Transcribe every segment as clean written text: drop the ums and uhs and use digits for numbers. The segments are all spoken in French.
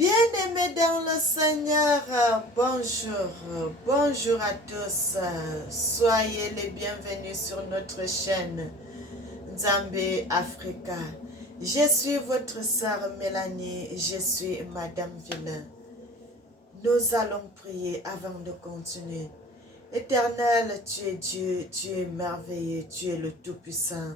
Bien-aimés dans le Seigneur, bonjour à tous. Soyez les bienvenus sur notre chaîne Nzambe Africa. Je suis votre sœur Mélanie, je suis Madame Villain. Nous allons prier avant de continuer. Éternel, tu es Dieu, tu es merveilleux, tu es le Tout-Puissant.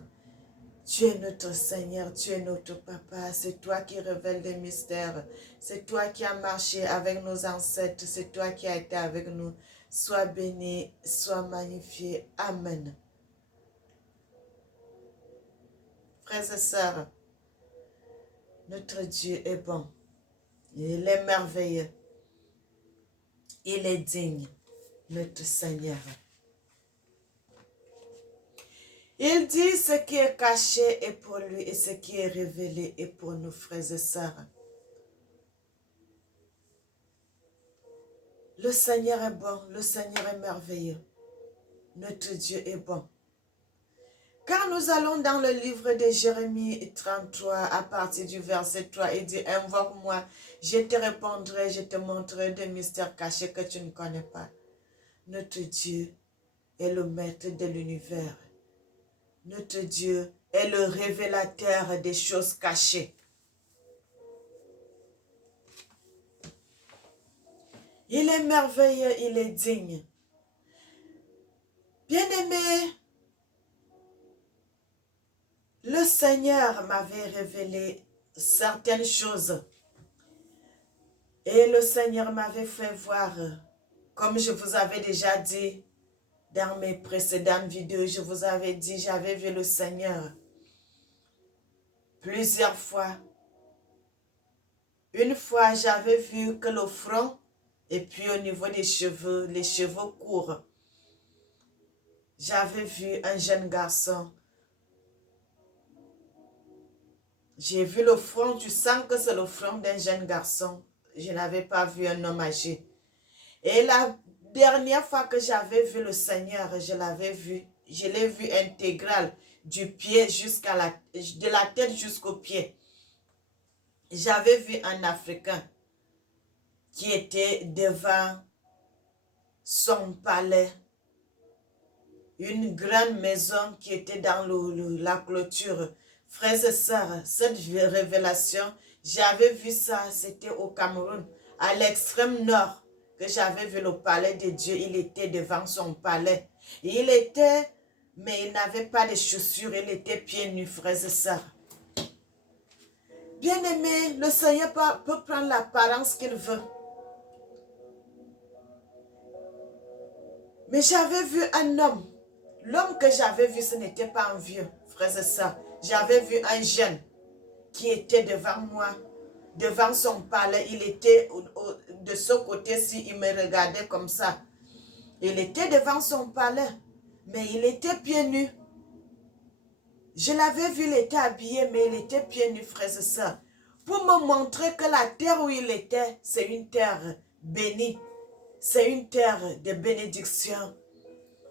Tu es notre Seigneur, tu es notre Papa, c'est toi qui révèles des mystères, c'est toi qui as marché avec nos ancêtres, c'est toi qui as été avec nous. Sois béni, sois magnifié. Amen. Frères et sœurs, notre Dieu est bon, il est merveilleux, il est digne, notre Seigneur. Il dit ce qui est caché est pour lui et ce qui est révélé est pour nous, frères et sœurs. Le Seigneur est bon, le Seigneur est merveilleux. Notre Dieu est bon. Car nous allons dans le livre de Jérémie 33 à partir du verset 3 et dit, invoque-moi, je te répondrai, je te montrerai des mystères cachés que tu ne connais pas. Notre Dieu est le maître de l'univers. Notre Dieu est le révélateur des choses cachées. Il est merveilleux, il est digne. Bien-aimé, le Seigneur m'avait révélé certaines choses. Et le Seigneur m'avait fait voir, comme je vous avais déjà dit dans mes précédentes vidéos, je vous avais dit, j'avais vu le Seigneur plusieurs fois. Une fois, j'avais vu que le front et puis au niveau des cheveux, les cheveux courts. J'avais vu un jeune garçon. J'ai vu le front, tu sens que c'est le front d'un jeune garçon. Je n'avais pas vu un homme âgé. Et la dernière fois que j'avais vu le Seigneur, je l'ai vu intégral, du pied de la tête jusqu'au pied. J'avais vu un Africain qui était devant son palais, une grande maison qui était dans la clôture. Frères et sœurs, cette révélation, j'avais vu ça, c'était au Cameroun, à l'extrême nord, que j'avais vu le palais de Dieu. Il était devant son palais. Mais il n'avait pas de chaussures, il était pieds nus, frères et sœurs. Bien-aimé, le Seigneur peut prendre l'apparence qu'il veut. Mais j'avais vu un homme. L'homme que j'avais vu, ce n'était pas un vieux, frères et sœurs. J'avais vu un jeune qui était devant moi, devant son palais. Il était de ce côté-ci, il me regardait comme ça. Il était devant son palais, mais il était pieds nus. Je l'avais vu, il était habillé, mais il était pieds nus, frères et sœurs. Pour me montrer que la terre où il était, c'est une terre bénie. C'est une terre de bénédiction.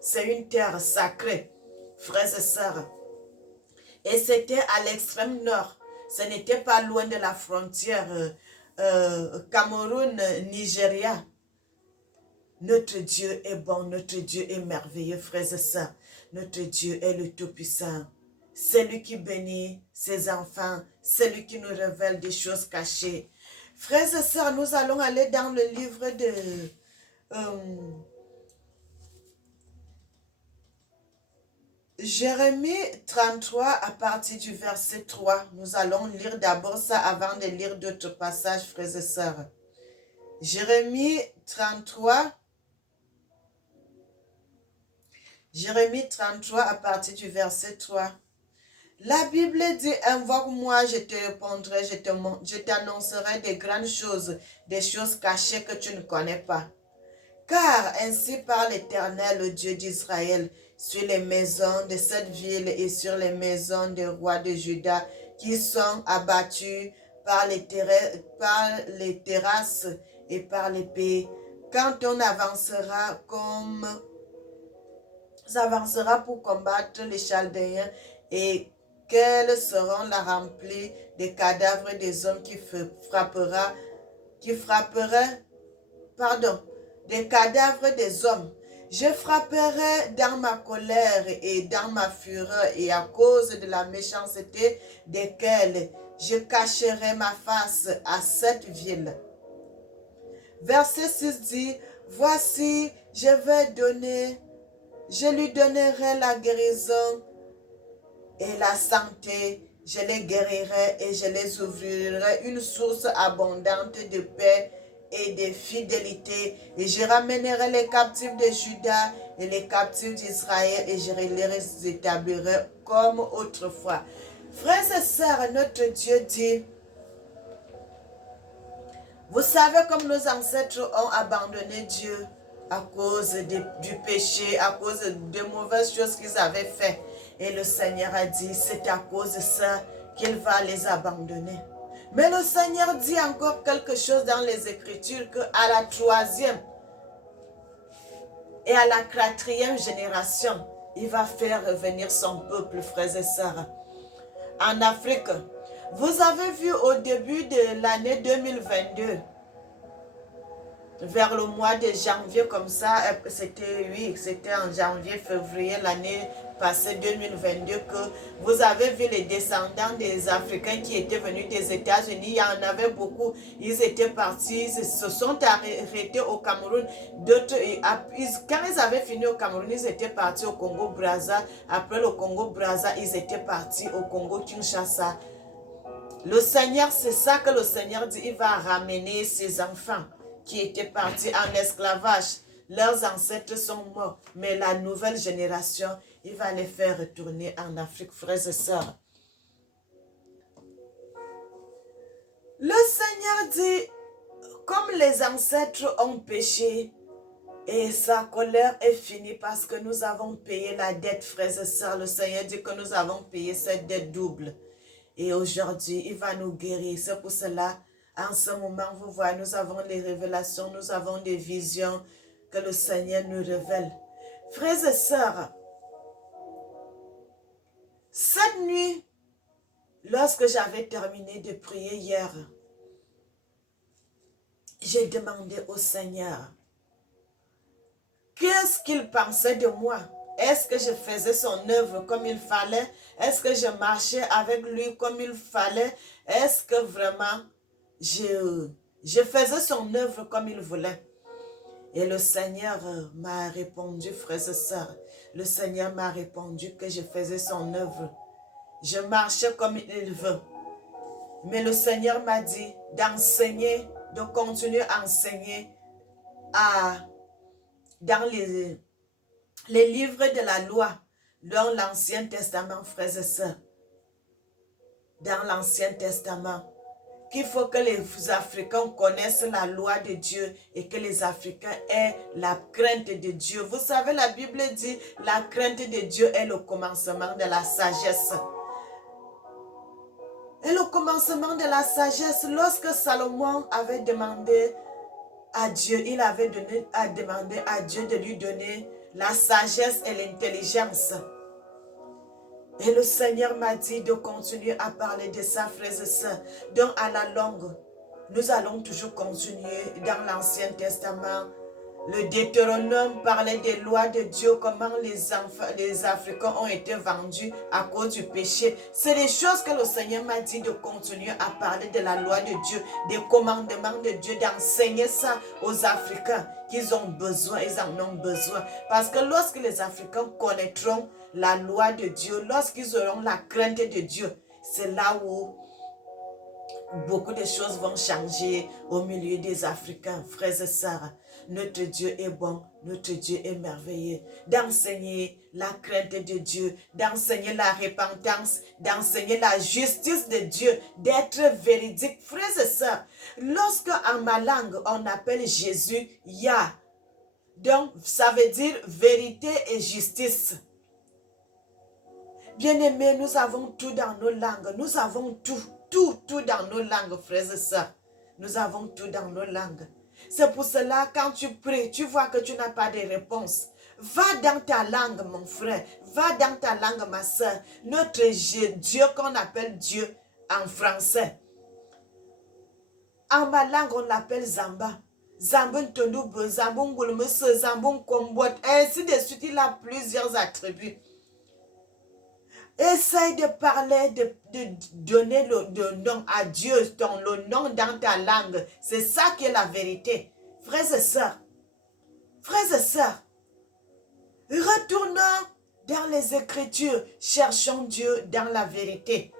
C'est une terre sacrée, frères et sœurs. Et c'était à l'extrême nord. Ce n'était pas loin de la frontière Cameroun-Nigeria. Notre Dieu est bon, notre Dieu est merveilleux, frères et sœurs. Notre Dieu est le Tout-Puissant. C'est lui qui bénit ses enfants. C'est lui qui nous révèle des choses cachées. Frères et sœurs, nous allons aller dans le livre de Jérémie 33 à partir du verset 3. Nous allons lire d'abord ça avant de lire d'autres passages, frères et sœurs. Jérémie 33 à partir du verset 3. La Bible dit, invoque-moi, je te répondrai, je t'annoncerai des grandes choses, des choses cachées que tu ne connais pas. Car ainsi parle l'Éternel, le Dieu d'Israël, sur les maisons de cette ville et sur les maisons des rois de Juda qui sont abattus par les terrasses et par l'épée. Quand on avancera pour combattre les Chaldéens et qu'elles seront la remplie des cadavres des hommes qui frappera qui frapperait, pardon, des cadavres des hommes. Je frapperai dans ma colère et dans ma fureur et à cause de la méchanceté desquelles je cacherai ma face à cette ville. Verset 6 dit, voici, je lui donnerai la guérison et la santé, je les guérirai et je les ouvrirai une source abondante de paix et de fidélité. Et je ramènerai les captifs de Juda et les captifs d'Israël et je les établirai comme autrefois. Frères et sœurs, notre Dieu dit, vous savez comme nos ancêtres ont abandonné Dieu à cause du péché, à cause de mauvaises choses qu'ils avaient faites. Et le Seigneur a dit, c'est à cause de ça qu'il va les abandonner. Mais le Seigneur dit encore quelque chose dans les Écritures, qu'à la 3e et à la 4e génération, il va faire revenir son peuple, frères et sœurs. En Afrique, vous avez vu au début de l'année 2022, vers le mois de janvier comme ça, c'était en janvier, février, l'année passée 2022, que vous avez vu les descendants des Africains qui étaient venus des États-Unis. Il y en avait beaucoup, ils étaient partis, ils se sont arrêtés au Cameroun. D'autres, quand ils avaient fini au Cameroun, ils étaient partis au Congo-Brazza. Après le Congo-Brazza, ils étaient partis au Congo-Kinshasa. Le Seigneur, c'est ça que le Seigneur dit, il va ramener ses enfants qui étaient partis en esclavage. Leurs ancêtres sont morts, mais la nouvelle génération, il va les faire retourner en Afrique, frères et sœurs. Le Seigneur dit, comme les ancêtres ont péché, et sa colère est finie parce que nous avons payé la dette, frères et sœurs. Le Seigneur dit que nous avons payé cette dette double. Et aujourd'hui, il va nous guérir. C'est pour cela, en ce moment, vous voyez, nous avons des révélations, nous avons des visions que le Seigneur nous révèle. Frères et sœurs, cette nuit, lorsque j'avais terminé de prier hier, j'ai demandé au Seigneur, qu'est-ce qu'il pensait de moi? Est-ce que je faisais son œuvre comme il fallait? Est-ce que je marchais avec lui comme il fallait? Est-ce que vraiment je faisais son œuvre comme il voulait? Et le Seigneur m'a répondu, frères et sœurs, le Seigneur m'a répondu que je faisais son œuvre. Je marchais comme il veut. Mais le Seigneur m'a dit d'enseigner, de continuer à enseigner dans les livres de la loi, dans l'Ancien Testament, frères et sœurs. Dans l'Ancien Testament, qu'il faut que les Africains connaissent la loi de Dieu et que les Africains aient la crainte de Dieu. Vous savez, la Bible dit, la crainte de Dieu est le commencement de la sagesse. Et le commencement de la sagesse, lorsque Salomon avait demandé à Dieu, il avait demandé à Dieu de lui donner la sagesse et l'intelligence. Et le Seigneur m'a dit de continuer à parler de ça, frères et sœurs. Donc à la longue, nous allons toujours continuer dans l'Ancien Testament. Le Deutéronome parlait des lois de Dieu, comment les Africains ont été vendus à cause du péché. C'est des choses que le Seigneur m'a dit de continuer à parler de la loi de Dieu, des commandements de Dieu, d'enseigner ça aux Africains qu'ils ont besoin, ils en ont besoin. Parce que lorsque les Africains connaîtront la loi de Dieu, lorsqu'ils auront la crainte de Dieu, c'est là où beaucoup de choses vont changer au milieu des Africains, frères et sœurs. Notre Dieu est bon, notre Dieu est merveilleux. D'enseigner la crainte de Dieu, d'enseigner la repentance, d'enseigner la justice de Dieu, d'être véridique. Frères et sœurs, lorsque en ma langue on appelle Jésus Yah, donc ça veut dire vérité et justice. Bien-aimés, nous avons tout dans nos langues, nous avons tout dans nos langues, frères et sœurs. Nous avons tout dans nos langues. C'est pour cela, quand tu pries, tu vois que tu n'as pas de réponse. Va dans ta langue, mon frère. Va dans ta langue, ma sœur. Notre Dieu qu'on appelle Dieu en français. En ma langue, on l'appelle Zamba. Zambun Tondoube, Zambun Goulmus, Zambun Kombot, ainsi de suite. Il a plusieurs attributs. Essaye de parler, de donner le nom à Dieu, le nom dans ta langue. C'est ça qui est la vérité. Frères et sœurs, retournons dans les Écritures, cherchons Dieu dans la vérité.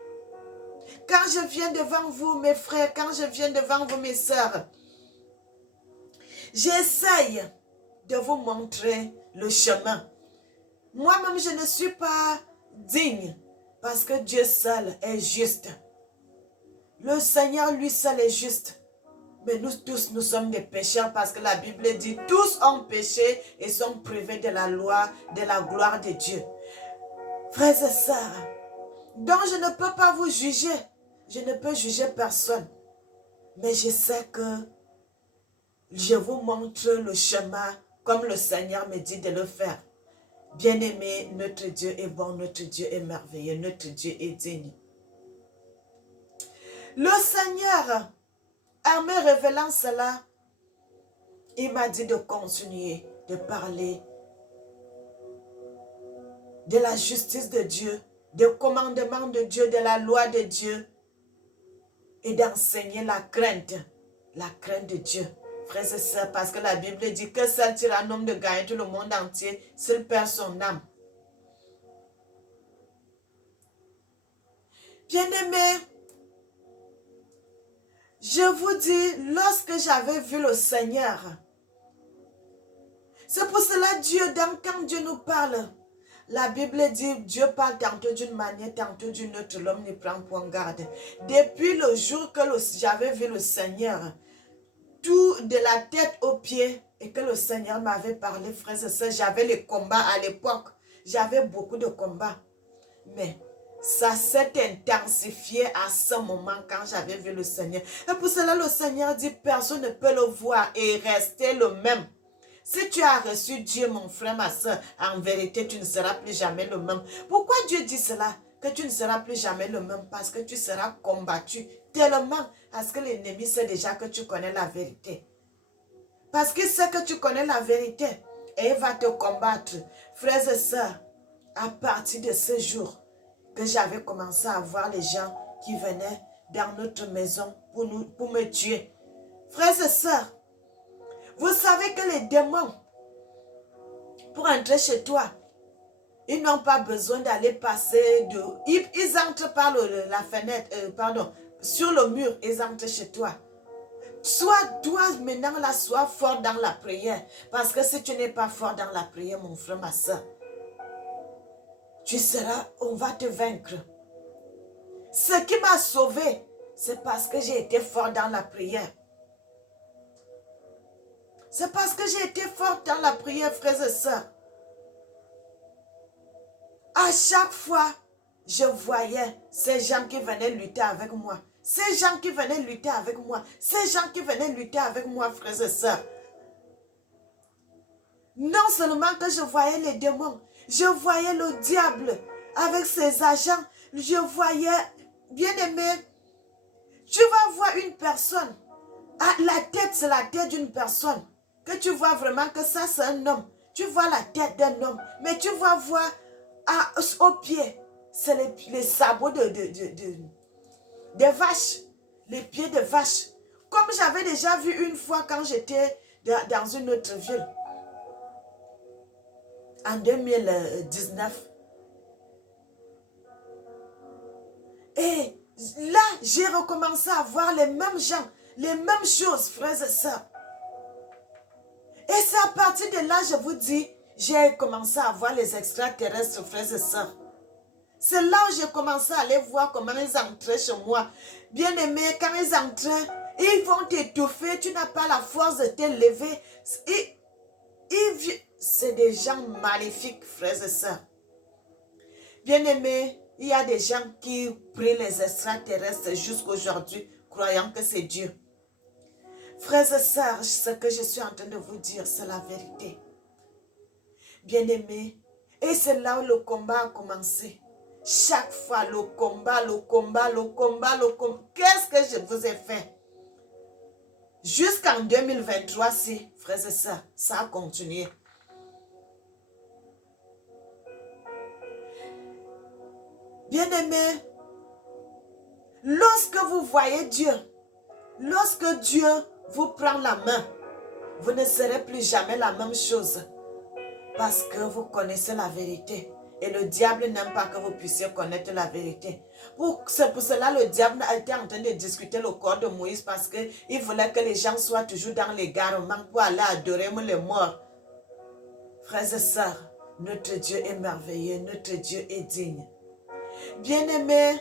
Quand je viens devant vous, mes frères, quand je viens devant vous, mes sœurs, j'essaye de vous montrer le chemin. Moi-même, je ne suis pas digne parce que Dieu seul est juste. Le Seigneur, lui seul est juste. Mais nous tous, nous sommes des pécheurs parce que la Bible dit tous ont péché et sont privés de la loi, de la gloire de Dieu. Frères et sœurs, donc je ne peux pas vous juger. Je ne peux juger personne. Mais je sais que je vous montre le chemin comme le Seigneur me dit de le faire. Bien-aimé, notre Dieu est bon, notre Dieu est merveilleux, notre Dieu est digne. Le Seigneur, en me révélant cela, il m'a dit de continuer de parler de la justice de Dieu, des commandements de Dieu, de la loi de Dieu et d'enseigner la crainte de Dieu. Frères et sœurs, parce que la Bible dit que seul tire un homme de gagner tout le monde entier, seul perd son âme. Bien-aimés, je vous dis, lorsque j'avais vu le Seigneur, c'est pour cela Dieu, quand Dieu nous parle, la Bible dit, Dieu parle tantôt d'une manière, tantôt d'une autre, l'homme ne prend point garde. Depuis le jour que j'avais vu le Seigneur, tout de la tête aux pieds, et que le Seigneur m'avait parlé, frères et sœurs, j'avais les combats à l'époque, j'avais beaucoup de combats, mais ça s'est intensifié à ce moment quand j'avais vu le Seigneur. Et pour cela, le Seigneur dit, personne ne peut le voir et rester le même. Si tu as reçu Dieu, mon frère, ma soeur, en vérité, tu ne seras plus jamais le même. Pourquoi Dieu dit cela? Que tu ne seras plus jamais le même parce que tu seras combattu tellement parce que l'ennemi sait déjà que tu connais la vérité. Parce qu'il sait que tu connais la vérité et il va te combattre. Frères et sœurs, à partir de ce jour que j'avais commencé à voir les gens qui venaient dans notre maison pour me tuer. Frères et sœurs, vous savez que les démons, pour entrer chez toi, ils n'ont pas besoin d'aller passer de... Ils entrent par la fenêtre, sur le mur, ils entrent chez toi. Sois toi maintenant là, sois fort dans la prière. Parce que si tu n'es pas fort dans la prière, mon frère, ma soeur, on va te vaincre. Ce qui m'a sauvé, c'est parce que j'ai été fort dans la prière. C'est parce que j'ai été forte dans la prière, frères et sœurs. À chaque fois, je voyais ces gens qui venaient lutter avec moi. Ces gens qui venaient lutter avec moi. Ces gens qui venaient lutter avec moi, frères et sœurs. Non seulement que je voyais les démons, je voyais le diable avec ses agents. Je voyais, bien aimé, tu vas voir une personne. Ah, la tête, c'est la tête d'une personne. Que tu vois vraiment que ça, c'est un homme. Tu vois la tête d'un homme. Mais tu vas voir au pied, c'est les sabots des vaches. Les pieds de vaches. Comme j'avais déjà vu une fois quand j'étais dans une autre ville. En 2019. Et là, j'ai recommencé à voir les mêmes gens, les mêmes choses, frères et sœurs. Et c'est à partir de là, je vous dis, j'ai commencé à voir les extraterrestres, frères et sœurs. C'est là où j'ai commencé à aller voir comment ils entraient chez moi. Bien aimé, quand ils entraient, ils vont t'étouffer, tu n'as pas la force de te lever. C'est des gens maléfiques, frères et sœurs. Bien aimé, il y a des gens qui prient les extraterrestres jusqu'à aujourd'hui, croyant que c'est Dieu. Frères et sœurs, ce que je suis en train de vous dire, c'est la vérité. Bien-aimés, et c'est là où le combat a commencé. Chaque fois, le combat. Qu'est-ce que je vous ai fait? Jusqu'en 2023, si, frères et sœurs, ça a continué. Bien-aimés, lorsque vous voyez Dieu, lorsque Dieu vous prend la main, vous ne serez plus jamais la même chose parce que vous connaissez la vérité. Et le diable n'aime pas que vous puissiez connaître la vérité. C'est pour cela que le diable a été en train de discuter le corps de Moïse parce qu'il voulait que les gens soient toujours dans l'égarement pour aller adorer les morts. Frères et sœurs, notre Dieu est merveilleux, notre Dieu est digne. Bien-aimés,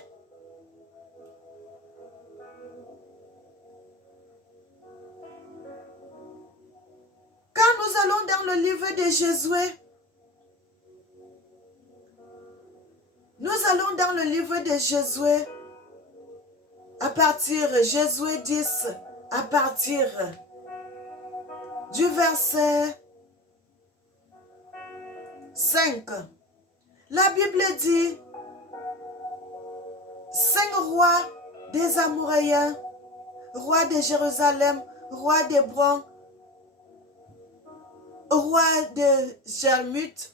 quand nous allons dans le livre de Josué, nous allons dans le livre de Josué, à partir de Josué 10, à partir du verset 5. La Bible dit, 5 rois des Amoréens, roi de Jérusalem, roi d'Hébron, roi de Jarmuth,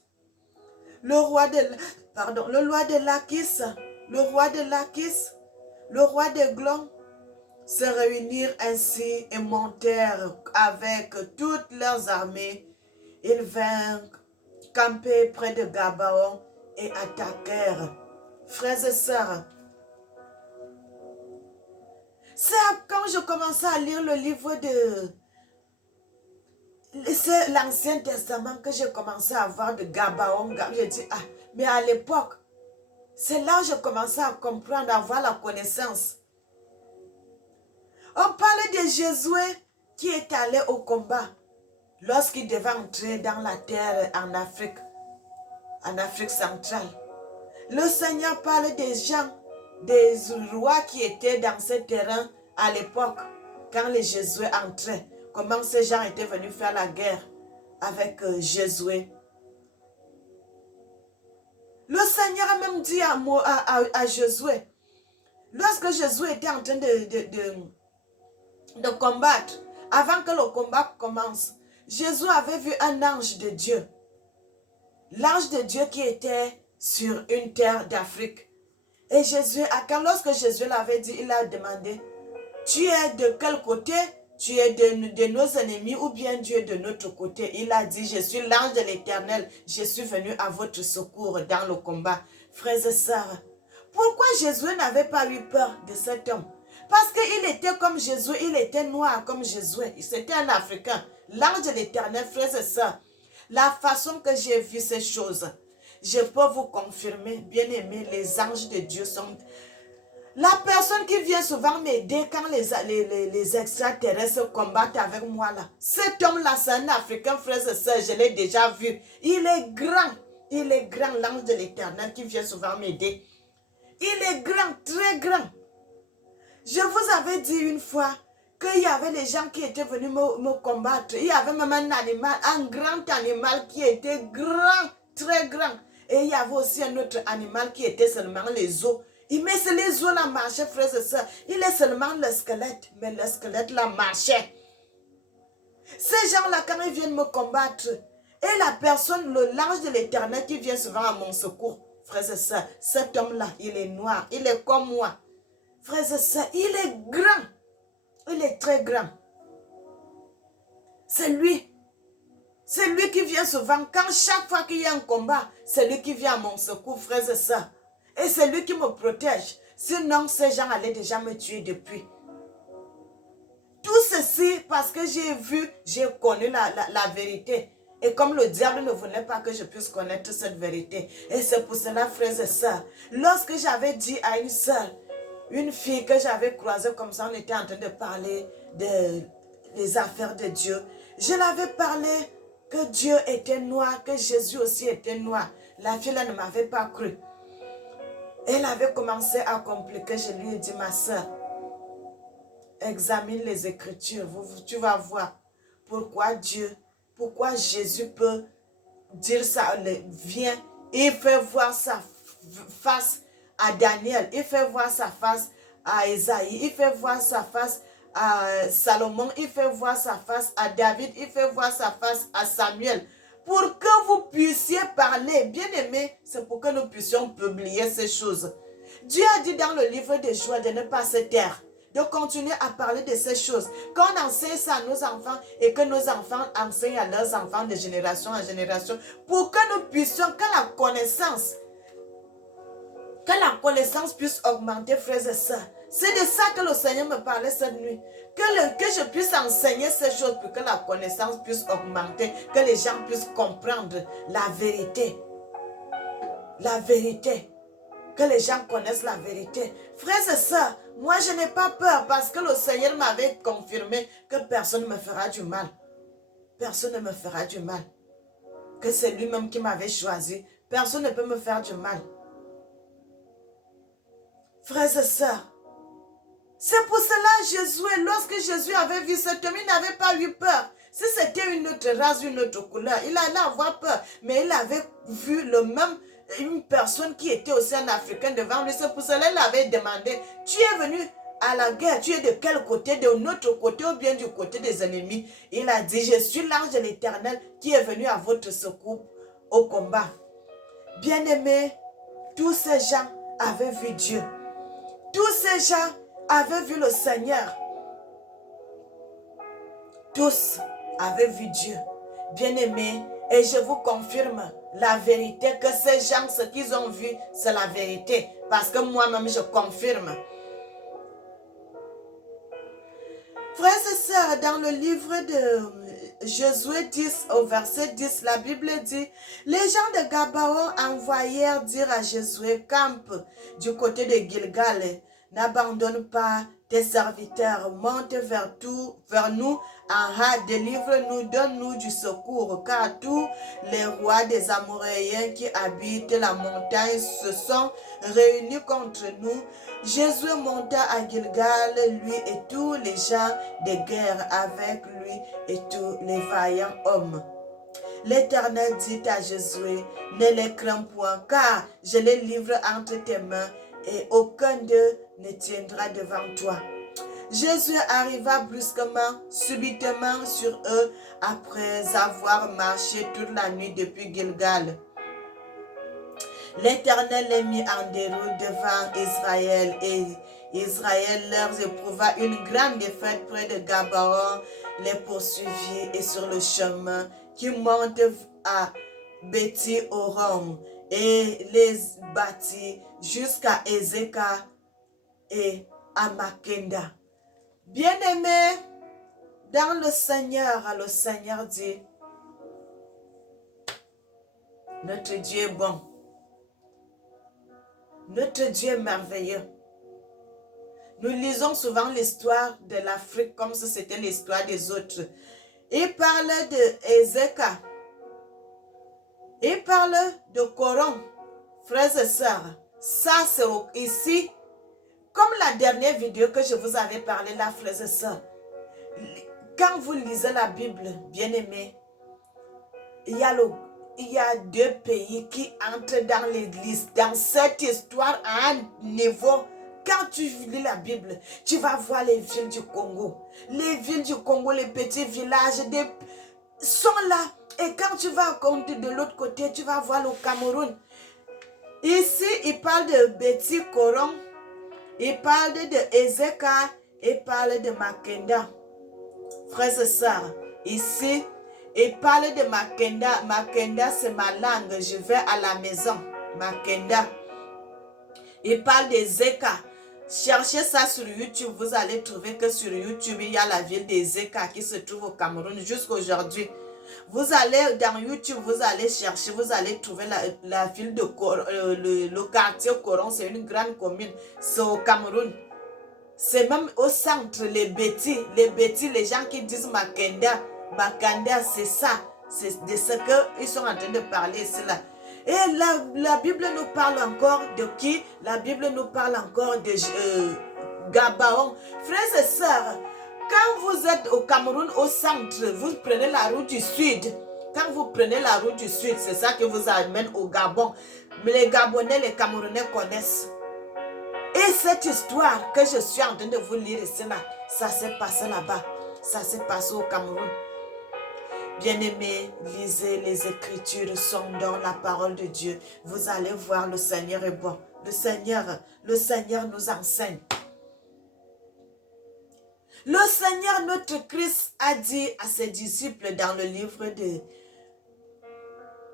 le roi de Lachis, le roi de Glon, se réunirent ainsi et montèrent avec toutes leurs armées. Ils vinrent camper près de Gabaon et attaquèrent. Frères et sœurs, c'est quand je commençais à lire le livre de l'Ancien Testament que j'ai commencé à voir de Gabaon. J'ai dit, ah, mais à l'époque, c'est là où je commençais à comprendre, à avoir la connaissance. On parlait de Josué qui est allé au combat lorsqu'il devait entrer dans la terre en Afrique centrale. Le Seigneur parle des gens, des rois qui étaient dans ce terrain à l'époque, quand les Josué entraient. Comment ces gens étaient venus faire la guerre avec Josué. Le Seigneur a même dit à Josué, lorsque Josué était en train de combattre, avant que le combat commence, Josué avait vu un ange de Dieu. L'ange de Dieu qui était sur une terre d'Afrique. Et lorsque Josué l'avait dit, il a demandé, tu es de quel côté? Tu es de nos ennemis ou bien Dieu de notre côté? Il a dit, je suis l'ange de l'Éternel, je suis venu à votre secours dans le combat. Frères et sœurs, pourquoi Josué n'avait pas eu peur de cet homme? Parce qu'il était comme Josué, il était noir comme Josué, c'était un Africain. L'ange de l'Éternel, frères et sœurs, la façon que j'ai vu ces choses, je peux vous confirmer, bien aimé, les anges de Dieu sont... La personne qui vient souvent m'aider quand les extraterrestres combattent avec moi là, cet homme-là, c'est un Africain, frères et sœurs, je l'ai déjà vu. Il est grand, l'ange de l'Éternel qui vient souvent m'aider. Il est grand, très grand. Je vous avais dit une fois qu'il y avait des gens qui étaient venus me combattre. Il y avait même un animal, un grand animal qui était grand, très grand. Et il y avait aussi un autre animal qui était seulement les os. Mais c'est les os là marchaient, frères et sœurs. Il est seulement le squelette, mais le squelette là marchait. Ces gens-là, quand ils viennent me combattre, et la personne, l'ange de l'Éternel qui vient souvent à mon secours, frères et sœurs, cet homme-là, il est noir, il est comme moi. Frères et sœurs, il est grand. Il est très grand. C'est lui. C'est lui qui vient souvent. Quand chaque fois qu'il y a un combat, c'est lui qui vient à mon secours, frères et sœurs. Et c'est lui qui me protège. Sinon, ces gens allaient déjà me tuer depuis. Tout ceci parce que j'ai vu, j'ai connu la vérité. Et comme le diable ne voulait pas que je puisse connaître cette vérité. Et c'est pour cela, frères et sœurs, lorsque j'avais dit à une sœur, une fille que j'avais croisée comme ça, on était en train de parler des affaires de Dieu. Je l'avais parlé que Dieu était noir, que Jésus aussi était noir. La fille là ne m'avait pas cru. Elle avait commencé à compliquer. Je lui ai dit, ma soeur, examine les Écritures. Tu vas voir pourquoi Jésus peut dire ça. Viens, il fait voir sa face à Daniel, il fait voir sa face à Esaïe, il fait voir sa face à Salomon, il fait voir sa face à David, il fait voir sa face à Samuel. Pour que vous puissiez parler, bien aimé, c'est pour que nous puissions publier ces choses. Dieu a dit dans le livre des Joies de ne pas se taire, de continuer à parler de ces choses. Quand on enseigne ça à nos enfants et que nos enfants enseignent à leurs enfants de génération en génération, pour que nous puissions, que la connaissance puisse augmenter, frères et sœurs. C'est de ça que le Seigneur me parlait cette nuit. Que je puisse enseigner ces choses pour que la connaissance puisse augmenter, que les gens puissent comprendre la vérité. La vérité. Que les gens connaissent la vérité. Frères et sœurs, moi je n'ai pas peur parce que le Seigneur m'avait confirmé que personne ne me fera du mal. Personne ne me fera du mal. Que c'est lui-même qui m'avait choisi. Personne ne peut me faire du mal. Frères et sœurs, c'est pour cela Josué, lorsque Jésus avait vu cet homme, il n'avait pas eu peur. Si c'était une autre race, une autre couleur, il allait avoir peur. Mais il avait vu une personne qui était aussi un Africain devant lui. C'est pour cela qu'il avait demandé, tu es venu à la guerre, tu es de quel côté, de notre côté ou bien du côté des ennemis? Il a dit, je suis l'ange de l'Éternel qui est venu à votre secours au combat. Bien-aimés, tous ces gens avaient vu Dieu. Tous ces gens avaient vu le Seigneur. Tous avaient vu Dieu. Bien-aimés, et je vous confirme la vérité que ces gens, ce qu'ils ont vu, c'est la vérité. Parce que moi-même, je confirme. Frères et sœurs, dans le livre de Josué 10, au verset 10, la Bible dit, les gens de Gabaon envoyèrent dire à Josué, campe du côté de Gilgal, n'abandonne pas tes serviteurs, monte vers nous en hâte, délivre-nous, donne-nous du secours, car tous les rois des Amoréens qui habitent la montagne se sont réunis contre nous. Josué monta à Gilgal, lui et tous les gens de guerre avec lui et tous les vaillants hommes. L'Éternel dit à Josué, ne les crains point, car je les livre entre tes mains et aucun d'eux ne tiendra devant toi. Jésus arriva brusquement, subitement sur eux, après avoir marché toute la nuit depuis Gilgal. L'Éternel les mit en déroute devant Israël, et Israël leur éprouva une grande défaite près de Gabaon, les poursuivit et sur le chemin qui monte à Béthi-Horon, et les battit jusqu'à Ezeka et à Makenda. Bien-aimés, dans le Seigneur dit, notre Dieu est bon. Notre Dieu est merveilleux. Nous lisons souvent l'histoire de l'Afrique comme si c'était l'histoire des autres. Il parle de Ezeka. Il parle de Coron. Frères et sœurs, ça c'est ici. Comme la dernière vidéo que je vous avais parlé là, frères et sœurs. Quand vous lisez la Bible, bien-aimés, il y a deux pays qui entrent dans l'église, dans cette histoire à un niveau. Quand tu lis la Bible, tu vas voir les villes du Congo. Les villes du Congo, les petits villages sont là. Et quand tu vas de l'autre côté, tu vas voir le Cameroun. Ici, il parle de Béthi Coron, il parle de Ezeka, il parle de Makenda. Frères et sœurs, ici, il parle de Makenda. Makenda, c'est ma langue. Je vais à la maison. Makenda. Il parle d'Ezeka. Cherchez ça sur YouTube. Vous allez trouver que sur YouTube, il y a la ville d'Ezeka qui se trouve au Cameroun jusqu'à aujourd'hui. Vous allez dans YouTube, vous allez chercher, vous allez trouver la ville de le quartier Coron. C'est une grande commune. C'est au Cameroun. C'est même au centre, les Béthi, les gens qui disent Makenda. Makenda, c'est ça. C'est de ce qu'ils sont en train de parler ici là. Et la Bible nous parle encore de qui? La Bible nous parle encore de Gabaon. Frères et sœurs, quand vous êtes au Cameroun, au centre, vous prenez la route du sud. Quand vous prenez la route du sud, c'est ça qui vous amène au Gabon. Mais les Gabonais, les Camerounais connaissent. Et cette histoire que je suis en train de vous lire ici là, Ça s'est passé là-bas. Ça s'est passé au Cameroun. Bien-aimés, lisez les Écritures, sont dans la parole de Dieu. Vous allez voir, le Seigneur est bon. Le Seigneur nous enseigne. Le Seigneur, notre Christ, a dit à ses disciples dans le livre de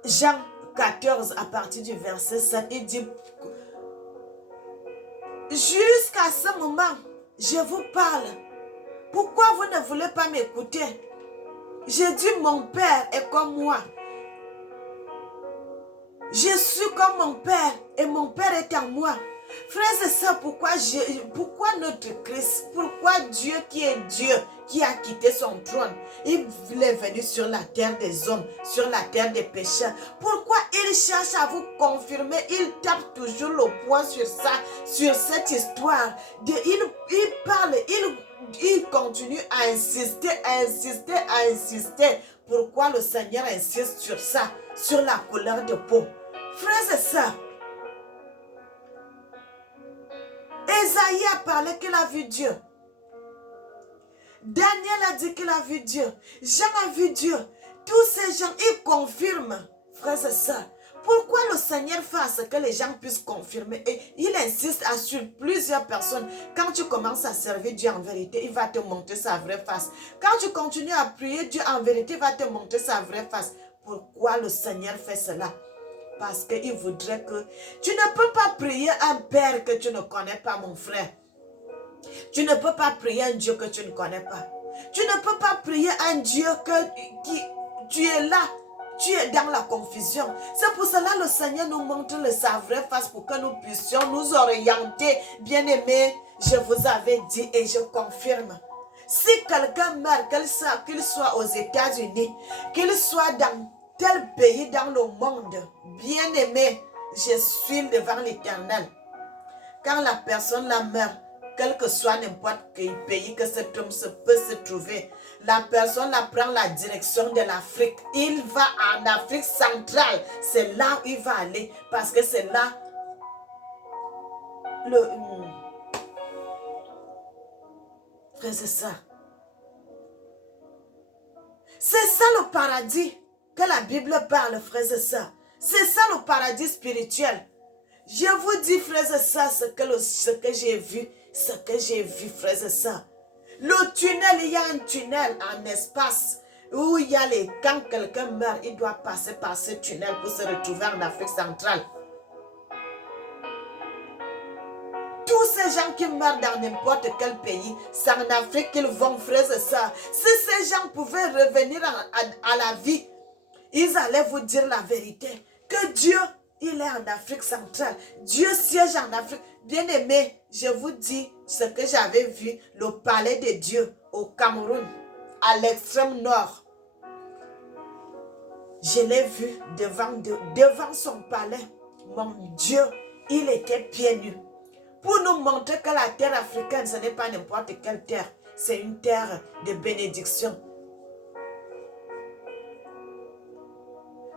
Jean 14, à partir du verset 7, il dit, jusqu'à ce moment, je vous parle. Pourquoi vous ne voulez pas m'écouter? J'ai dit, mon Père est comme moi. Je suis comme mon Père et mon Père est en moi. Frères et sœurs, pourquoi notre Christ, pourquoi Dieu qui est Dieu, qui a quitté son trône, il est venu sur la terre des hommes, sur la terre des pécheurs. Pourquoi il cherche à vous confirmer, il tape toujours le poing sur ça, sur cette histoire. Il parle, il continue à insister, à insister, à insister. Pourquoi le Seigneur insiste sur ça, sur la couleur de peau? Frères et sœurs, Esaïe a parlé qu'il a vu Dieu. Daniel a dit qu'il a vu Dieu. Jean a vu Dieu. Tous ces gens, ils confirment, frères et sœurs. Pourquoi le Seigneur fait à ce que les gens puissent confirmer? Et il insiste sur plusieurs personnes. Quand tu commences à servir Dieu en vérité, il va te montrer sa vraie face. Quand tu continues à prier Dieu en vérité, il va te montrer sa vraie face. Pourquoi le Seigneur fait cela? Parce qu'il voudrait que... Tu ne peux pas prier un Père que tu ne connais pas, mon frère. Tu ne peux pas prier un Dieu que tu ne connais pas. Tu ne peux pas prier un Dieu qui tu es là. Tu es dans la confusion. C'est pour cela que le Seigneur nous montre sa vraie face pour que nous puissions nous orienter. Bien-aimés, je vous avais dit et je confirme. Si quelqu'un meurt, qu'il soit aux États-Unis, qu'il soit dans tel pays dans le monde, bien-aimé, je suis devant l'Éternel. Quand la personne la meurt, quel que soit n'importe quel pays que cet homme peut se trouver, la personne la prend la direction de l'Afrique. Il va en Afrique centrale. C'est là où il va aller parce que c'est là frère, c'est ça. C'est ça le paradis que la Bible parle, frères et sœurs. C'est ça le paradis spirituel. Je vous dis, frères et sœurs, ce que j'ai vu, frères et sœurs. Le tunnel, il y a un tunnel en espace où il y a quand quelqu'un meurt, il doit passer par ce tunnel pour se retrouver en Afrique centrale. Tous ces gens qui meurent dans n'importe quel pays, c'est en Afrique qu'ils vont, frères et sœurs. Si ces gens pouvaient revenir à la vie, ils allaient vous dire la vérité. Que Dieu, il est en Afrique centrale. Dieu siège en Afrique. Bien-aimé, je vous dis ce que j'avais vu, le palais de Dieu au Cameroun, à l'extrême nord. Je l'ai vu devant son palais. Mon Dieu, il était pieds nus. Pour nous montrer que la terre africaine, ce n'est pas n'importe quelle terre. C'est une terre de bénédiction.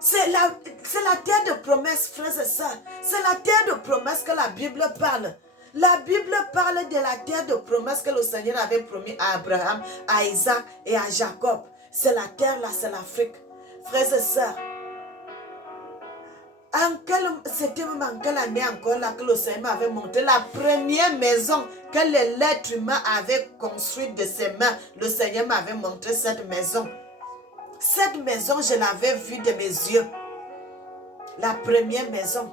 C'est la terre de promesse, frères et sœurs. C'est la terre de promesse que la Bible parle. La Bible parle de la terre de promesse que le Seigneur avait promis à Abraham, à Isaac et à Jacob. C'est la terre là, c'est l'Afrique. Frères et sœurs, c'était même en quelle année encore là que le Seigneur m'avait montré la première maison que l'être humain avait construite de ses mains. Le Seigneur m'avait montré cette maison. Cette maison, je l'avais vue de mes yeux. La première maison.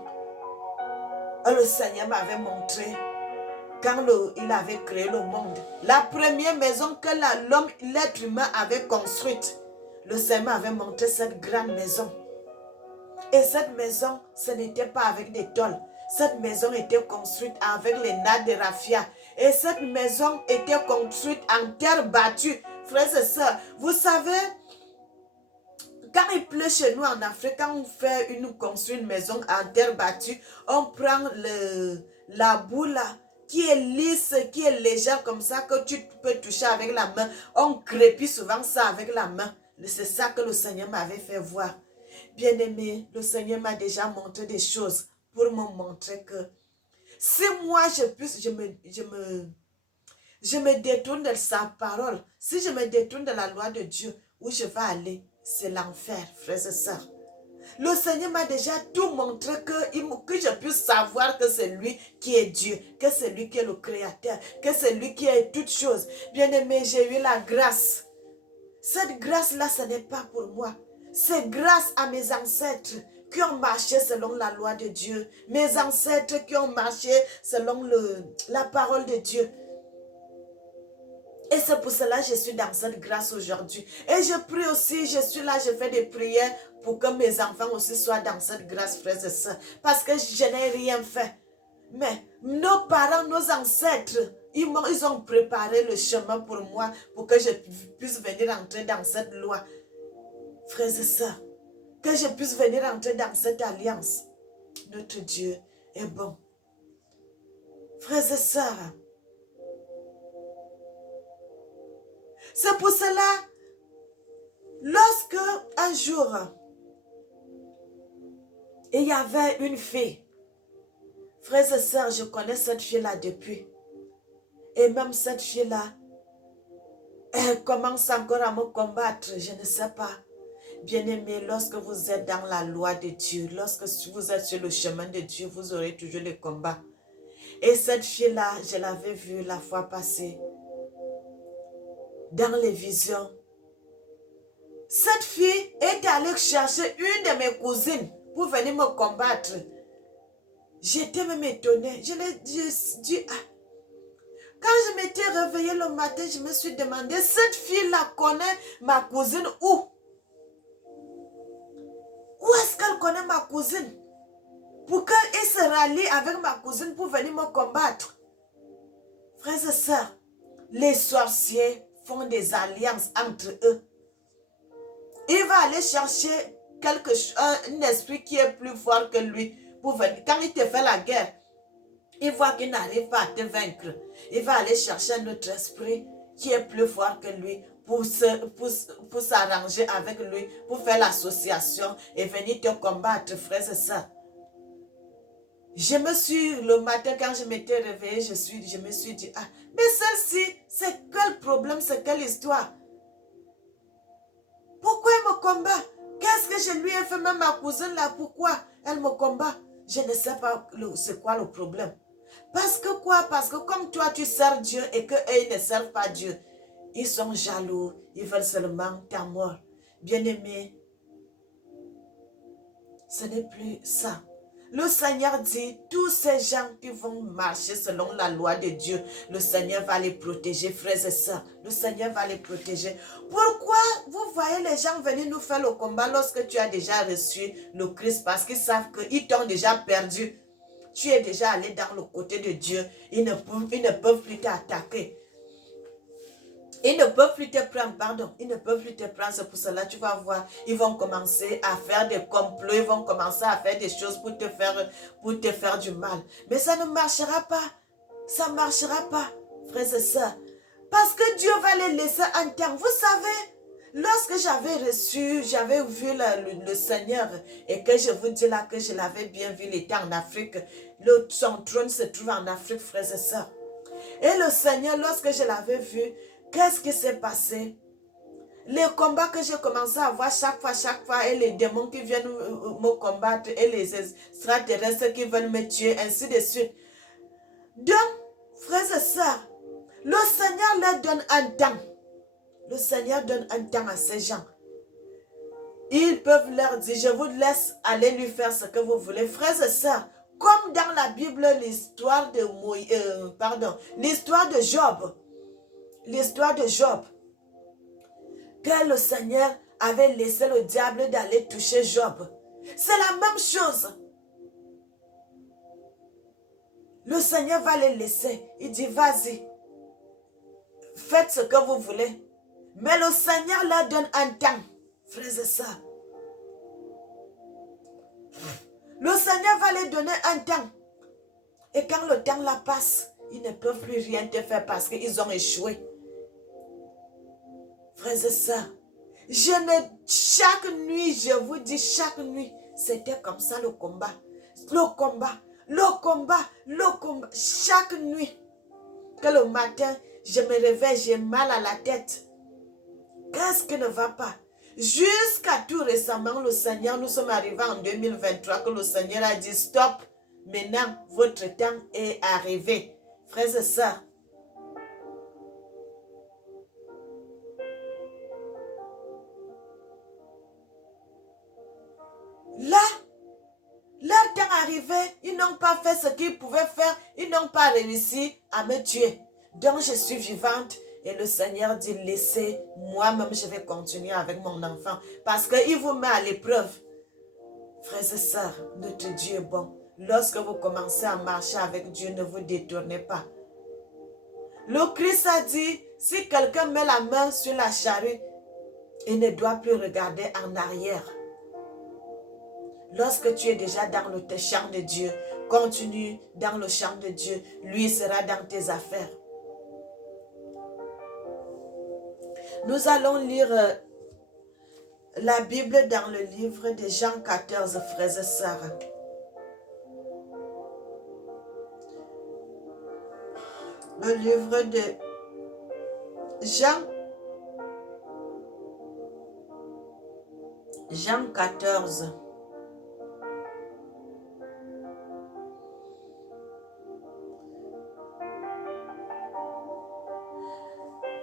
Le Seigneur m'avait montré quand il avait créé le monde. La première maison que l'être humain avait construite. Le Seigneur m'avait montré cette grande maison. Et cette maison, ce n'était pas avec des tôles. Cette maison était construite avec les nattes de raffia. Et cette maison était construite en terre battue. Frères et sœurs, vous savez, quand il pleut chez nous en Afrique, quand on construit une maison en terre battue, on prend la boue là, qui est lisse, qui est légère comme ça, que tu peux toucher avec la main. On crépit souvent ça avec la main. C'est ça que le Seigneur m'avait fait voir. Bien-aimé, le Seigneur m'a déjà montré des choses pour me montrer que si moi je je me détourne de sa parole, si je me détourne de la loi de Dieu, où je vais aller, c'est l'enfer, frères et sœurs. Le Seigneur m'a déjà tout montré que je puisse savoir que c'est lui qui est Dieu, que c'est lui qui est le Créateur, que c'est lui qui est toutes choses. Bien-aimé, j'ai eu la grâce. Cette grâce-là, ce n'est pas pour moi. C'est grâce à mes ancêtres qui ont marché selon la loi de Dieu. Mes ancêtres qui ont marché selon la parole de Dieu. Et c'est pour cela que je suis dans cette grâce aujourd'hui. Et je prie aussi, je suis là, je fais des prières pour que mes enfants aussi soient dans cette grâce, frères et sœurs. Parce que je n'ai rien fait. Mais nos parents, nos ancêtres, ils ont préparé le chemin pour moi, pour que je puisse venir entrer dans cette loi. Frères et sœurs, que je puisse venir entrer dans cette alliance. Notre Dieu est bon. Frères et sœurs, c'est pour cela, lorsque un jour, il y avait une fille, frères et sœurs, je connais cette fille-là depuis. Et même cette fille-là, elle commence encore à me combattre, je ne sais pas. Bien-aimés, lorsque vous êtes dans la loi de Dieu, lorsque vous êtes sur le chemin de Dieu, vous aurez toujours les combats. Et cette fille-là, je l'avais vue la fois passée, dans les visions. Cette fille est allée chercher une de mes cousines pour venir me combattre. J'étais même étonnée. Je l'ai dit, ah. Quand je m'étais réveillée le matin, je me suis demandé, cette fille-là connaît ma cousine où? Où est-ce qu'elle connaît ma cousine? Pour qu'elle se rallie avec ma cousine pour venir me combattre. Frères et sœurs, les sorciers font des alliances entre eux. Il va aller chercher un esprit qui est plus fort que lui pour venir. Quand il te fait la guerre, il voit qu'il n'arrive pas à te vaincre. Il va aller chercher un autre esprit qui est plus fort que lui pour s'arranger avec lui, pour faire l'association et venir te combattre, frères et sœurs. Le matin quand je m'étais réveillée, je me suis dit, ah, mais celle-ci, c'est quel problème, c'est quelle histoire? Pourquoi elle me combat? Qu'est-ce que je lui ai fait, même ma cousine là, pourquoi elle me combat? Je ne sais pas c'est quoi le problème. Parce que quoi? Parce que comme toi tu sers Dieu et qu'eux ils ne servent pas Dieu, ils sont jaloux, ils veulent seulement ta mort. Bien-aimé, ce n'est plus ça. Le Seigneur dit, tous ces gens qui vont marcher selon la loi de Dieu, le Seigneur va les protéger, frères et sœurs. Le Seigneur va les protéger. Pourquoi vous voyez les gens venir nous faire le combat lorsque tu as déjà reçu le Christ? Parce qu'ils savent qu'ils t'ont déjà perdu. Tu es déjà allé dans le côté de Dieu. Ils ne peuvent plus t'attaquer. Ils ne peuvent plus te prendre, pardon. Ils ne peuvent plus te prendre. C'est pour cela, tu vas voir, ils vont commencer à faire des complots. Ils vont commencer à faire des choses pour te faire du mal. Mais ça ne marchera pas. Ça ne marchera pas, frères et sœurs. Parce que Dieu va les laisser en temps. Vous savez, lorsque j'avais vu le Seigneur et que je vous dis là que je l'avais bien vu, il était en Afrique. Son trône se trouve en Afrique, frères et sœurs. Et le Seigneur, lorsque je l'avais vu, qu'est-ce qui s'est passé? Les combats que j'ai commencé à voir chaque fois, et les démons qui viennent me combattre, et les extraterrestres qui veulent me tuer, ainsi de suite. Donc, frères et sœurs, le Seigneur leur donne un temps. Le Seigneur donne un temps à ces gens. Ils peuvent leur dire, je vous laisse aller lui faire ce que vous voulez. Frères et sœurs, comme dans la Bible, l'histoire de Job. L'histoire de Job. Que le Seigneur avait laissé le diable d'aller toucher Job. C'est la même chose. Le Seigneur va les laisser. Il dit, vas-y. Faites ce que vous voulez. Mais le Seigneur leur donne un temps. Frères et sœurs. Le Seigneur va les donner un temps. Et quand le temps là passe, ils ne peuvent plus rien te faire parce qu'ils ont échoué. Frères et sœurs, chaque nuit, je vous dis, chaque nuit, c'était comme ça le combat. Le combat. Chaque nuit. Que le matin, je me réveille, j'ai mal à la tête. Qu'est-ce qui ne va pas? Jusqu'à tout récemment, le Seigneur, nous sommes arrivés en 2023, que le Seigneur a dit stop, maintenant votre temps est arrivé. Frères et sœurs, là, leur temps arrivé, ils n'ont pas fait ce qu'ils pouvaient faire, ils n'ont pas réussi à me tuer. Donc je suis vivante et le Seigneur dit laissez, moi-même je vais continuer avec mon enfant parce qu'il vous met à l'épreuve. Frères et sœurs, notre Dieu est bon. Lorsque vous commencez à marcher avec Dieu, ne vous détournez pas. Le Christ a dit, si quelqu'un met la main sur la charrue, il ne doit plus regarder en arrière. Lorsque tu es déjà dans le champ de Dieu, continue dans le champ de Dieu. Lui sera dans tes affaires. Nous allons lire la Bible dans le livre de Jean 14, frères et sœurs. Le livre de Jean 14.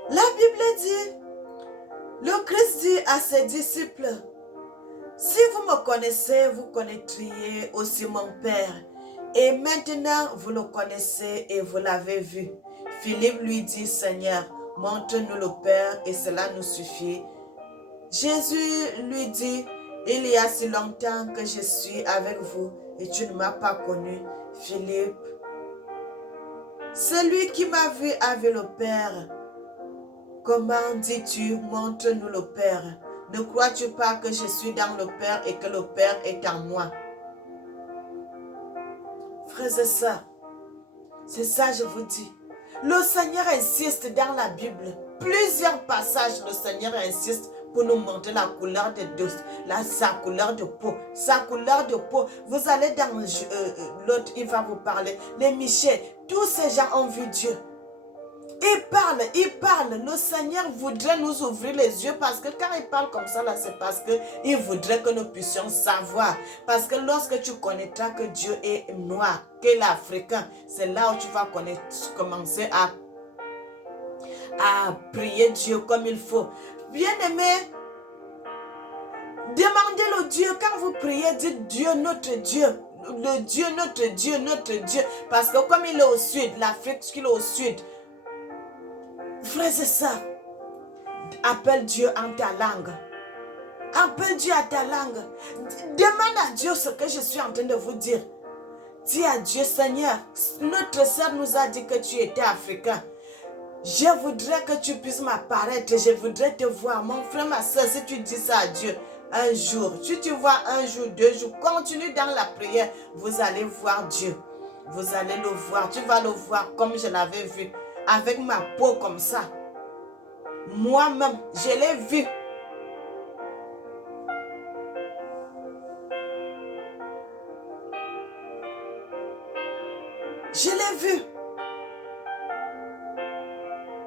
La Bible dit, le Christ dit à ses disciples, si vous me connaissez, vous connaîtriez aussi mon Père. Et maintenant, vous le connaissez et vous l'avez vu. Philippe lui dit, Seigneur, montre-nous le Père et cela nous suffit. Jésus lui dit, il y a si longtemps que je suis avec vous et tu ne m'as pas connu, Philippe. Celui qui m'a vu a vu le Père. Comment dis-tu, montre-nous le Père? Ne crois-tu pas que je suis dans le Père et que le Père est en moi? Frères et sœurs, c'est ça je vous dis. Le Seigneur insiste dans la Bible. Plusieurs passages, le Seigneur insiste pour nous montrer la couleur de dos, sa couleur de peau. Sa couleur de peau. Vous allez dans l'autre, il va vous parler. Les Michel, tous ces gens ont vu Dieu. Il parle. Le Seigneur voudrait nous ouvrir les yeux parce que quand il parle comme ça, là, c'est parce qu'il voudrait que nous puissions savoir. Parce que lorsque tu connaîtras que Dieu est noir, qu'il est africain, c'est là où tu vas commencer à prier Dieu comme il faut. Bien-aimé, demandez le Dieu. Quand vous priez, dites Dieu, notre Dieu. Le Dieu, notre Dieu, notre Dieu. Parce que comme il est au sud, l'Afrique, qu'il est au sud, frères et sœurs, appelle Dieu en ta langue. Appelle Dieu à ta langue. Demande à Dieu ce que je suis en train de vous dire. Dis à Dieu, Seigneur, notre sœur nous a dit que tu étais africain. Je voudrais que tu puisses m'apparaître. Je voudrais te voir. Mon frère, ma soeur, si tu dis ça à Dieu, un jour, si tu vois un jour, 2 jours, continue dans la prière. Vous allez voir Dieu. Vous allez le voir. Tu vas le voir comme je l'avais vu. Avec ma peau comme ça. Moi-même, je l'ai vu. Je l'ai vu.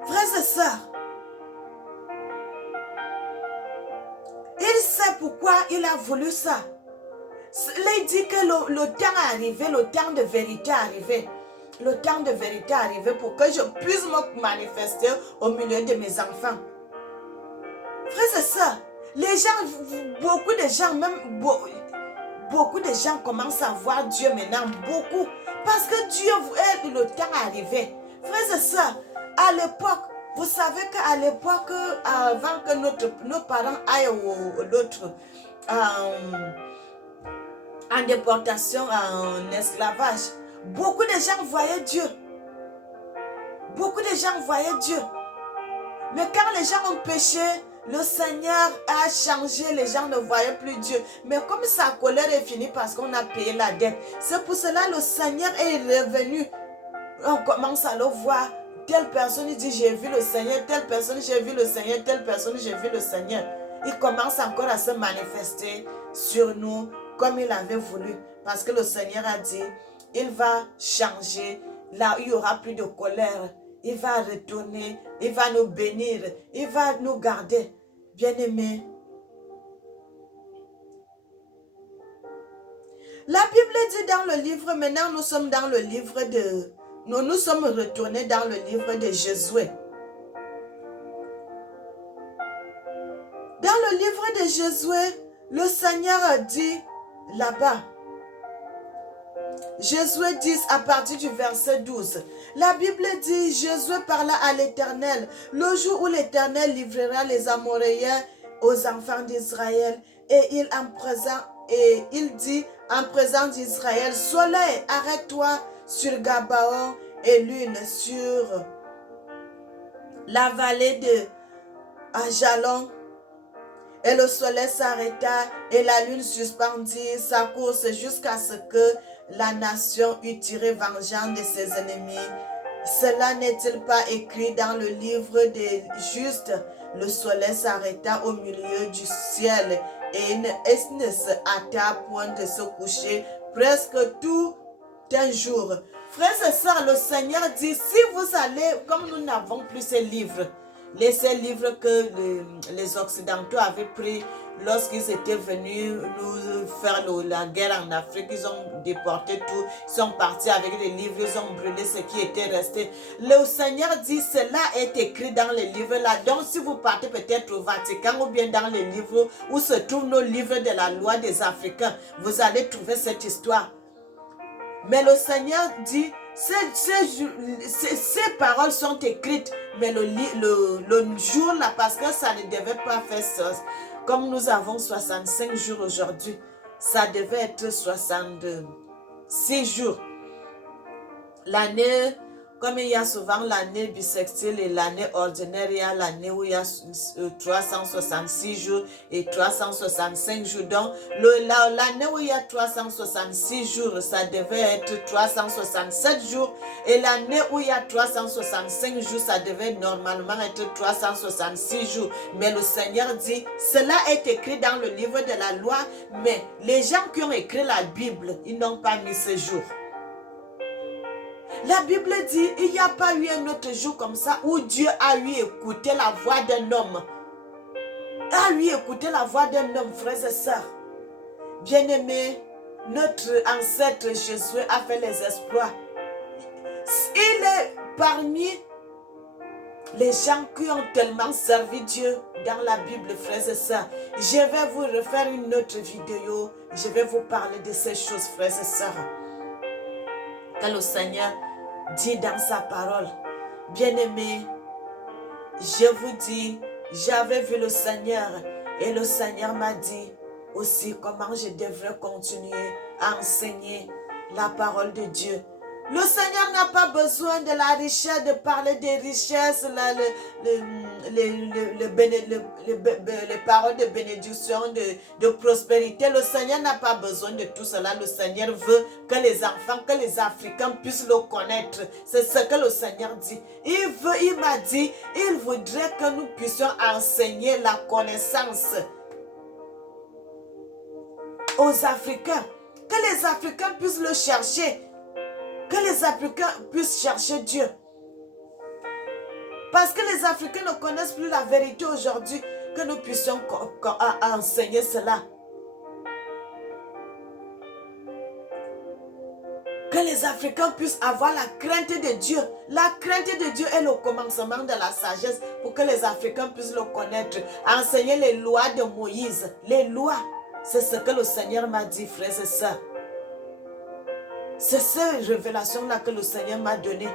Frères et sœurs, il sait pourquoi il a voulu ça. Il dit que le temps est arrivé, le temps de vérité est arrivé. Le temps de vérité est arrivé pour que je puisse me manifester au milieu de mes enfants. Frères et sœurs, les gens, beaucoup de gens, même beaucoup de gens commencent à voir Dieu maintenant, beaucoup. Parce que Dieu, le temps est arrivé. Frères et sœurs, à l'époque, vous savez qu'à l'époque, avant que nos parents aillent en déportation, en esclavage, beaucoup de gens voyaient Dieu. Beaucoup de gens voyaient Dieu. Mais quand les gens ont péché, le Seigneur a changé, les gens ne voyaient plus Dieu. Mais comme sa colère est finie parce qu'on a payé la dette, c'est pour cela que le Seigneur est revenu. On commence à le voir. Telle personne dit j'ai vu le Seigneur, telle personne j'ai vu le Seigneur, telle personne j'ai vu le Seigneur. Il commence encore à se manifester sur nous comme il avait voulu. Parce que le Seigneur a dit, il va changer. Là, il n'y aura plus de colère. il va retourner, il va nous bénir, il va nous garder. Bien-aimés, la Bible dit dans le livre, maintenant nous sommes dans le livre de... Nous sommes retournés dans le livre de Josué. Dans le livre de Josué, le Seigneur a dit là-bas, Josué 10 à partir du verset 12. La Bible dit, Josué parla à l'Éternel, le jour où l'Éternel livrera les Amoréens aux enfants d'Israël, et il dit en présence d'Israël, soleil, arrête-toi sur Gabaon et lune sur la vallée de Ajalon. Et le soleil s'arrêta et la lune suspendit sa course jusqu'à ce que la nation eût tiré vengeance de ses ennemis. Cela n'est-il pas écrit dans le livre des justes? Le soleil s'arrêta au milieu du ciel et ne se hâta point de se coucher presque tout un jour. Frères et sœurs, le Seigneur dit, si vous allez, comme nous n'avons plus ces livres que les Occidentaux avaient pris lorsqu'ils étaient venus nous faire la guerre en Afrique, ils ont déporté tout, ils sont partis avec les livres, ils ont brûlé ce qui était resté. Le Seigneur dit, cela est écrit dans les livres là. Donc si vous partez peut-être au Vatican ou bien dans les livres où se trouvent nos livres de la loi des Africains, vous allez trouver cette histoire. Mais le Seigneur dit, ces paroles sont écrites, mais le jour là, parce que ça ne devait pas faire ça. Comme nous avons 65 jours aujourd'hui, ça devait être 66 jours. L'année, comme il y a souvent l'année bissextile et l'année ordinaire, il y a l'année où il y a 366 jours et 365 jours. Donc, l'année où il y a 366 jours, ça devait être 367 jours. Et l'année où il y a 365 jours, ça devait normalement être 366 jours. Mais le Seigneur dit, cela est écrit dans le livre de la loi, mais les gens qui ont écrit la Bible, ils n'ont pas mis ce jour. La Bible dit, il n'y a pas eu un autre jour comme ça où Dieu a eu écouté la voix d'un homme. A eu écouté la voix d'un homme, frères et sœurs. Bien-aimés, notre ancêtre Jésus a fait les exploits. Il est parmi les gens qui ont tellement servi Dieu dans la Bible, frères et sœurs. Je vais vous refaire une autre vidéo. Je vais vous parler de ces choses, frères et sœurs. Que le Seigneur dit dans sa parole. Bien-aimés, je vous dis, j'avais vu le Seigneur et le Seigneur m'a dit aussi comment je devrais continuer à enseigner la parole de Dieu. Le Seigneur n'a pas besoin de la richesse, de parler des richesses, les paroles de bénédiction, de prospérité. Le Seigneur n'a pas besoin de tout cela. Le Seigneur veut que les enfants, que les Africains puissent le connaître. C'est ce que le Seigneur dit. Il m'a dit, il voudrait que nous puissions enseigner la connaissance aux Africains. Que les Africains puissent le chercher. Que les Africains puissent chercher Dieu. Parce que les Africains ne connaissent plus la vérité aujourd'hui, que nous puissions enseigner cela. Que les Africains puissent avoir la crainte de Dieu. La crainte de Dieu est le commencement de la sagesse pour que les Africains puissent le connaître. Enseigner les lois de Moïse. Les lois, c'est ce que le Seigneur m'a dit, frères et sœurs. C'est cette révélation-là que le Seigneur m'a donnée.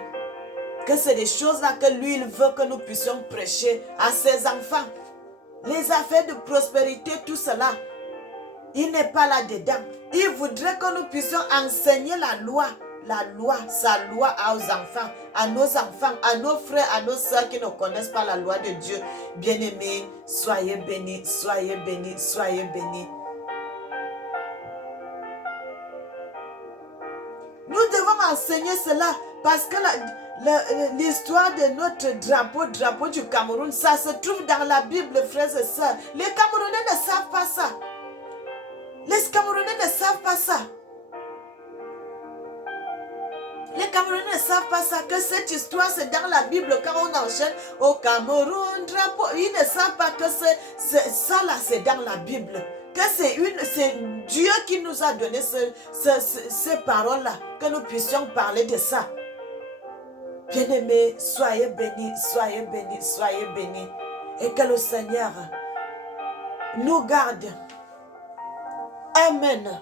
Que c'est des choses-là que lui, il veut que nous puissions prêcher à ses enfants. Les affaires de prospérité, tout cela, il n'est pas là-dedans. Il voudrait que nous puissions enseigner la loi, sa loi aux enfants, à nos frères, à nos sœurs qui ne connaissent pas la loi de Dieu. Bien-aimés, soyez bénis, soyez bénis, soyez bénis. Nous devons enseigner cela parce que l'histoire de notre drapeau du Cameroun, ça se trouve dans la Bible, frères et sœurs. Les Camerounais ne savent pas ça. Les Camerounais ne savent pas ça. Les Camerounais ne savent pas ça, que cette histoire c'est dans la Bible quand on enchaîne au Cameroun, drapeau. Ils ne savent pas que ça là c'est dans la Bible. Que c'est Dieu qui nous a donné ces paroles-là, que nous puissions parler de ça. Bien-aimés, soyez bénis, soyez bénis, soyez bénis. Et que le Seigneur nous garde. Amen.